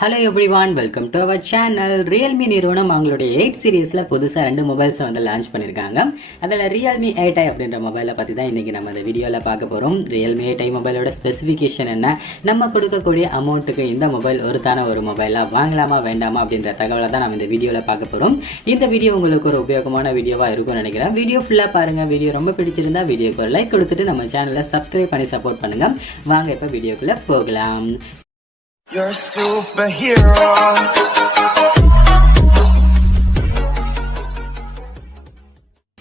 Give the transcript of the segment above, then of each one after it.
Hello everyone, welcome to our channel. Realme நிறுவனம் அவங்களுடைய 8 சீரீஸில் புதுசாக 2 மொபைல்ஸை வந்து லான்ச் பண்ணியிருக்காங்க. அதில் ரியல்மி 8i அப்படின்ற மொபைலை பற்றி தான் இன்றைக்கி நம்ம இந்த வீடியோவில் பார்க்க போகிறோம். ரியல்மி 8i மொபைலோட ஸ்பெசிஃபிகேஷன் என்ன, நம்ம கொடுக்கக்கூடிய அமௌண்ட்டுக்கு இந்த மொபைல் ஒருத்தான ஒரு மொபைலாக வாங்கலாமா வேண்டாமா அப்படின்ற தகவலை தான் நம்ம இந்த வீடியோவில் பார்க்க போகிறோம். இந்த வீடியோ உங்களுக்கு ஒரு உபயோகமான வீடியோவாக இருக்கும்னு நினைக்கிறேன். வீடியோ ஃபுல்லாக பாருங்கள். வீடியோ ரொம்ப பிடிச்சிருந்தா வீடியோக்கு ஒரு லைக் கொடுத்துட்டு நம்ம சேனலை சப்ஸ்கிரைப் பண்ணி சப்போர்ட் பண்ணுங்கள். வாங்க இப்போ வீடியோக்குள்ளே போகலாம். You're a superhero.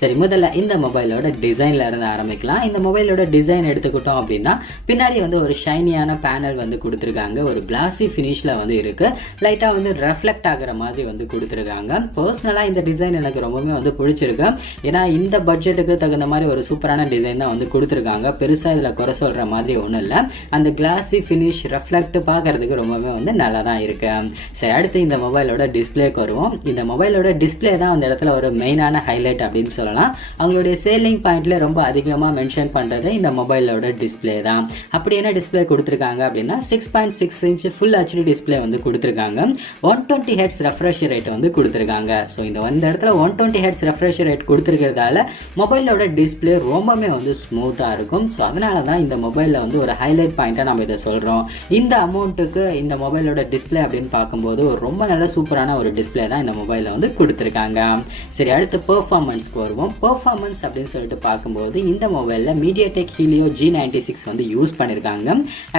சரி, முதல்ல இந்த மொபைலோட டிசைன்ல இருந்து ஆரம்பிக்கலாம். இந்த மொபைலோட டிசைன் எடுத்துக்கிட்டோம் அப்படின்னா பின்னாடி வந்து ஒரு ஷைனியான பேனல் வந்து கொடுத்துருக்காங்க. ஒரு கிளாசி ஃபினிஷ்ல வந்து இருக்கு. லைட்டா வந்து ரெஃப்ளெக்ட் ஆகுற மாதிரி வந்து கொடுத்துருக்காங்க. பர்சனலா இந்த டிசைன் எனக்கு ரொம்பவே வந்து பிடிச்சிருக்கு. ஏன்னா இந்த பட்ஜெட்டுக்கு தகுந்த மாதிரி ஒரு சூப்பரான டிசைன் தான் வந்து கொடுத்துருக்காங்க. பெருசா இதுல குறை சொல்ற மாதிரி ஒன்றும் இல்லை. அந்த கிளாசி ஃபினிஷ் ரெஃப்ளெக்ட் பார்க்கறதுக்கு ரொம்பவே வந்து நல்லா தான் இருக்கு. சரி, அடுத்து இந்த மொபைலோட டிஸ்பிளேக்கு வருவோம். இந்த மொபைலோட டிஸ்பிளே தான் அந்த இடத்துல ஒரு மெயினான ஹைலைட் அப்படின்னு சொல்லலாம். அவங்களுடைய சேலிங் பாயிண்ட்ல ரொம்ப அதிகமா மென்ஷன் பண்றது இந்த மொபைலோட டிஸ்பிளே தான். அப்படி என்ன டிஸ்பிளே கொடுத்திருக்காங்க அப்படின்னா 6.6 இன்ச் ஃபுல் HD டிஸ்பிளே வந்து கொடுத்திருக்காங்க. 120 ஹெர்ட்ஸ் ரெஃப்ரெஷ் ரேட் வந்து கொடுத்திருக்காங்க. ஸோ இந்த இடத்துல 120 ஹெர்ட்ஸ் ரெஃப்ரெஷ் ரேட் கொடுத்திருக்கிறதால மொபைலோட டிஸ்பிளே ரொம்பவே வந்து ஸ்மூத்தா இருக்கும். ஸோ அதனால தான் இந்த மொபைல்ல வந்து ஒரு ஹைலைட் பாயிண்டா நம்ம இதை சொல்றோம். இந்த அமௌண்ட்டுக்கு இந்த மொபைலோட டிஸ்பிளே அப்படின்னு பார்க்கும்போது ஒரு ரொம்ப நல்ல சூப்பரான ஒரு டிஸ்பிளே தான் இந்த மொபைல்ல வந்து கொடுத்திருக்காங்க. சரி, அடுத்து பெர்ஃபார்மன்ஸ்க்கு வருவோம். பெர்ஃபார்மன்ஸ் அப்படின்னு சொல்லிட்டு பார்க்கும்போது இந்த மொபைல்ல MediaTek Helio G96 வந்து யூஸ் பண்ணிருக்காங்க.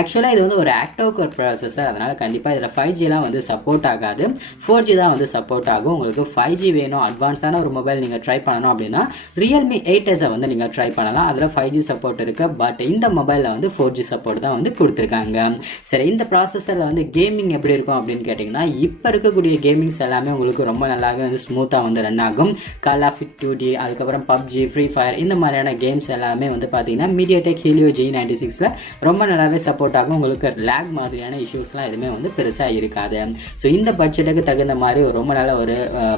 ஆக்சுவலா இது வந்து ஒரு ஆக்டோ கோர் ப்ராசஸர். அதனால கண்டிப்பா இதுல 5G எல்லாம் வந்து சப்போர்ட் ஆகாது. 4G தான் வந்து சப்போர்ட் ஆகும். உங்களுக்கு 5G வேணும், அட்வான்ஸான ஒரு மொபைல் நீங்க ட்ரை பண்ணணும் அப்படின்னா Realme 8s வந்து நீங்க ட்ரை பண்ணலாம். அதுல 5G சப்போர்ட் இருக்கு. பட் இந்த மொபைல்ல வந்து 4G சப்போர்ட் தான் வந்து கொடுத்திருக்காங்க. சரி, இந்த ப்ராசஸர்ல வந்து கேமிங் எப்படி இருக்கும் அப்படின்னு கேட்டீங்கன்னா இப்ப இருக்கக்கூடிய கேமிங்ஸ் எல்லாமே உங்களுக்கு ரொம்ப நல்லாவே வந்து ஸ்மூத்தா வந்து ரன் ஆகும். கால் ஆஃப் டியூட்டி, அதுக்கப்புறம் PUBG, ஃப்ரீ ஃபயர் இந்த மாதிரியான கேம்ஸ் எல்லாமே வந்து பார்த்தீங்கன்னா MediaTek Helio G96ல ரொம்ப நல்லாவே சப்போர்ட் ஆகும். உங்களுக்கு லேக் மாதிரியான இஷ்யூஸ்லாம் எதுவுமே வந்து பெருசாக இருக்காது. ஸோ இந்த பட்ஜெட்டுக்கு தகுந்த மாதிரி ஒரு ரொம்ப நல்ல ஒரு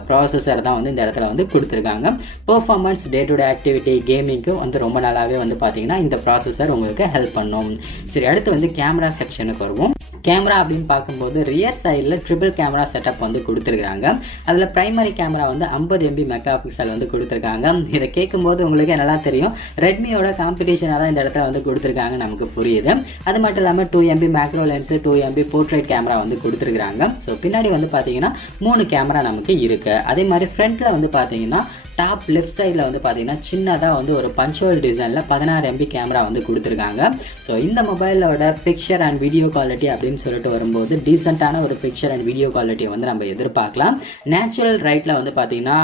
ப்ராசஸர் தான் வந்து இந்த இடத்துல வந்து கொடுத்துருக்காங்க. Performance, day to day activity, கேமிங்க்கு வந்து ரொம்ப நல்லாவே வந்து பார்த்தீங்கன்னா இந்த ப்ராசஸர் உங்களுக்கு ஹெல்ப் பண்ணும். சரி, அடுத்து வந்து கேமரா செக்ஷனுக்கு வருவோம். கேமரா அப்படின்னு பார்க்கும்போது ரியர் சைடில் ட்ரிபிள் கேமரா செட்டப் வந்து கொடுத்துருக்காங்க. அதில் பிரைமரி கேமரா வந்து 50 MP மெகா பிக்சல் வந்து கொடுத்துருக்காங்க. இதை கேட்கும்போது உங்களுக்கு நல்லா தெரியும், ரெட்மியோட காம்படிஷனாக தான் இந்த இடத்துல வந்து கொடுத்துருக்காங்க, நமக்கு புரியுது. அது மட்டும் இல்லாமல் 2 MP macro lens, 2 MP portrait camera வந்து கொடுத்துருக்காங்க. ஸோ பின்னாடி வந்து பார்த்தீங்கன்னா 3 கேமரா நமக்கு இருக்கு. அதே மாதிரி ஃப்ரண்ட்ல வந்து பார்த்தீங்கன்னா டாப் லெஃப்ட் சைடில் வந்து பார்த்தீங்கன்னா சின்னதாக வந்து ஒரு பஞ்சுவல் டிசைனில் 16 MP கேமரா வந்து கொடுத்துருக்காங்க. ஸோ இந்த மொபைலோட பிக்சர் அண்ட் வீடியோ குவாலிட்டி அப்படின்னு சொல்லிட்டு வரும்போது டீசெண்டான ஒரு பிக்சர் அண்ட் வீடியோ குவாலிட்டியை வந்து நம்ம எதிர்பார்க்கலாம். நேச்சுரல் ரைட்டில் வந்து பார்த்தீங்கன்னா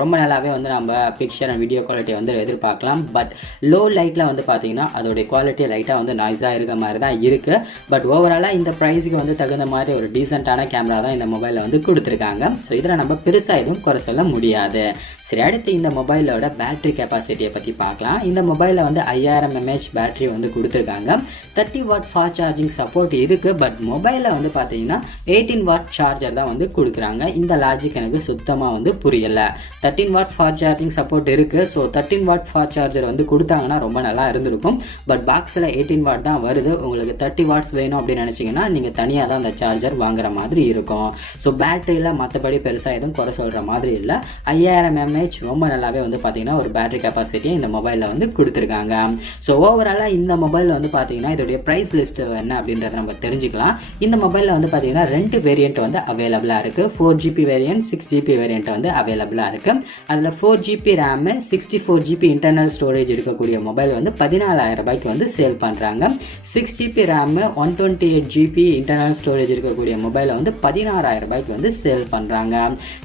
ரொம்ப நல்லாவே வந்து நம்ம பிக்சர் அண்ட் வீடியோ குவாலிட்டியை வந்து எதிர்பார்க்கலாம். பட் லோ லைட்டில் வந்து பார்த்தீங்கன்னா அதோடைய குவாலிட்டி லைட்டாக வந்து நாய்ஸாக இருக்க மாதிரி தான் இருக்குது. பட் ஓவராலாக இந்த ப்ரைஸுக்கு வந்து தகுந்த மாதிரி ஒரு டீசெண்டான கேமரா தான் இந்த மொபைலில் வந்து கொடுத்துருக்காங்க. ஸோ இதில் நம்ம பெருசாக எதுவும் குறை சொல்ல முடியாது. சரி, அடுத்து இந்த மொபைலோட பேட்டரி கெப்பாசிட்டியை பற்றி பார்க்கலாம். இந்த மொபைலில் வந்து 5000 mAh பேட்டரி வந்து கொடுத்துருக்காங்க. 30 வாட் ஃபாஸ்ட் சார்ஜிங் சப்போர்ட் இருக்கு. பட் மொபைலில் வந்து பார்த்தீங்கன்னா 18 வாட் சார்ஜர் தான் வந்து கொடுக்குறாங்க. இந்த லாஜிக் எனக்கு சுத்தமாக வந்து புரியல. 13 வாட் ஃபாஸ்ட் சார்ஜிங் சப்போர்ட் இருக்கு. ஸோ 13 வாட் ஃபாஸ்ட் சார்ஜர் வந்து கொடுத்தாங்கன்னா ரொம்ப நல்லா இருந்திருக்கும். பட் பாக்ஸில் 18 வாட் தான் வருது. உங்களுக்கு 30 வாட்ஸ் வேணும் அப்படின்னு நினச்சிங்கன்னா நீங்கள் தனியாக தான் அந்த சார்ஜர் வாங்குற மாதிரி இருக்கும். ஸோ பேட்டரியில் மற்றபடி பெருசாக எதுவும் குறை சொல்கிற மாதிரி இல்லை. 5000 mAh ரொம்ப நல்லாவே வந்து பார்த்தீங்கன்னா ஒரு பேட்டரி கெப்பாசிட்டியை இந்த மொபைலில் வந்து கொடுத்துருக்காங்க. ஸோ ஓவராலாக இந்த மொபைல் வந்து பார்த்தீங்கன்னா இதோடைய ப்ரைஸ் லிஸ்ட் என்ன அப்படின்றத நம்ம தெரிஞ்சுக்கலாம். இந்த மொபைலில் வந்து பார்த்தீங்கன்னா 2 வேரியன்ட் வந்து அவைலபிளாக இருக்குது. 4GB வேரியன்ட், 6GB வேரியன்ட் வந்து அவைலபிளாக இருக்குது. அதில் 4GB RAM, 64GB internal storage இருக்கக்கூடிய மொபைல் வந்து 14,000 ரூபாய்க்கு வந்து சேல் பண்ணுறாங்க. 6GB RAM, 128GB internal storage இருக்கக்கூடிய மொபைலை வந்து 16,000 ரூபாய்க்கு வந்து சேல் பண்ணுறாங்க.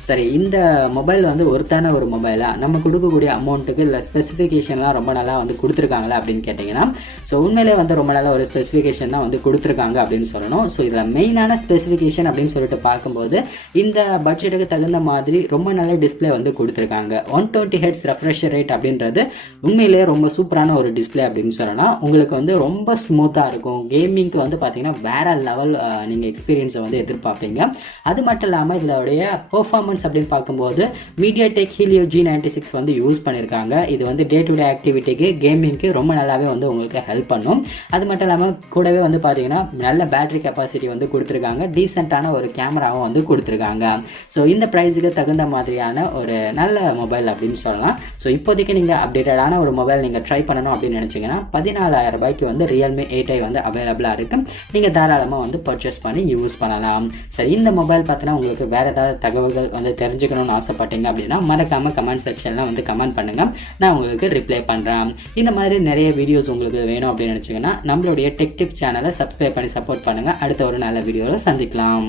சரி, இந்த மொபைல் வந்து ஒருத்தான ஒரு மொபைலா, நம்ம கொடுக்கக்கூடிய அமௌண்ட்டுக்கு இல்லை ஸ்பெசிஃபிகேஷன்லாம் ரொம்ப நல்லா வந்து கொடுத்துருக்காங்களா அப்படின்னு கேட்டிங்கன்னா ஸோ உண்மையிலே வந்து ரொம்ப நல்ல ஒரு ஸ்பெசிஃபிகேஷன் தான் வந்து கொடுத்துருக்காங்க அப்படின்னு சொல்லணும். ஸோ இதில் மெயினான ஸ்பெசிஃபிகேஷன் அப்படின்னு சொல்லிட்டு பார்க்கும்போது இந்த பட்ஜெட்டுக்கு தகுந்த மாதிரி ரொம்ப நல்ல டிஸ்பிளே வந்து கொடுத்துருக்காங்க. 120 ஹெர்ட்ஸ் ரெஃப்ரெஷ் ரேட் அப்படின்றது உண்மையிலேயே ரொம்ப சூப்பரான ஒரு டிஸ்பிளே அப்படின்னு சொல்லலாம். உங்களுக்கு வந்து ரொம்ப ஸ்மூத்தாக இருக்கும். கேமிங்க்கு வந்து பார்த்தீங்கன்னா வேற லெவல் நீங்கள் எக்ஸ்பீரியன்ஸை வந்து எதிர்பார்ப்பீங்க. அது மட்டும் இல்லாமல் இதோடைய பெர்ஃபார்மன்ஸ் அப்படின்னு பார்க்கும்போது MediaTek Helio G96 வந்து யூஸ் பண்ணியிருக்காங்க. இது வந்து டே டு டே ஆக்டிவிட்டிக்கு கேமிங்க்கு ரொம்ப நல்லாவே வந்து உங்களுக்கு ஹெல்ப் பண்ணும். அது மட்டும் இல்லாமல் கூடவே வந்து பார்த்தீங்கன்னா நல்ல பேட்டரி கெப்பாசிட்டி வந்து கொடுத்துருக்காங்க. டீசெண்டான ஒரு கேமராவும் வந்து கொடுத்துருக்காங்க. ஸோ இந்த ப்ரைஸுக்கு தகுந்த மாதிரியான ஒரு நல்ல மொபைல் அப்படின்னு சொல்லலாம். ஸோ இப்போதைக்கு நீங்கள் அப்டேட்டடான ஒரு மொபைல் நீங்கள் ட்ரை பண்ணணும் அப்படின்னு நினச்சிங்கன்னா 14,000 ரூபாய்க்கு வந்து Realme 8i வந்து அவைலபிளாக இருக்கு. நீங்கள் தாராளமாக வந்து பர்ச்சேஸ் பண்ணி யூஸ் பண்ணலாம். சரி, இந்த மொபைல் பார்த்தீங்கன்னா உங்களுக்கு வேற ஏதாவது தகவல்கள் வந்து தெரிஞ்சுக்கணும்னு ஆசைப்பட்டீங்க அப்படின்னா மறக்காம கமெண்ட் செக்ஷன்ல வந்து கமெண்ட் பண்ணுங்க. நான் உங்களுக்கு ரிப்ளை பண்றேன். இந்த மாதிரி நிறைய வீடியோஸ் உங்களுக்கு வேணும் அப்படின்னு நினைச்சீங்கன்னா நம்மளுடைய டெக் டிப் சேனலை சப்ஸ்கிரைப் பண்ணி சப்போர்ட் பண்ணுங்க. அடுத்த ஒரு நல்ல வீடியோவில் சந்திக்கலாம்.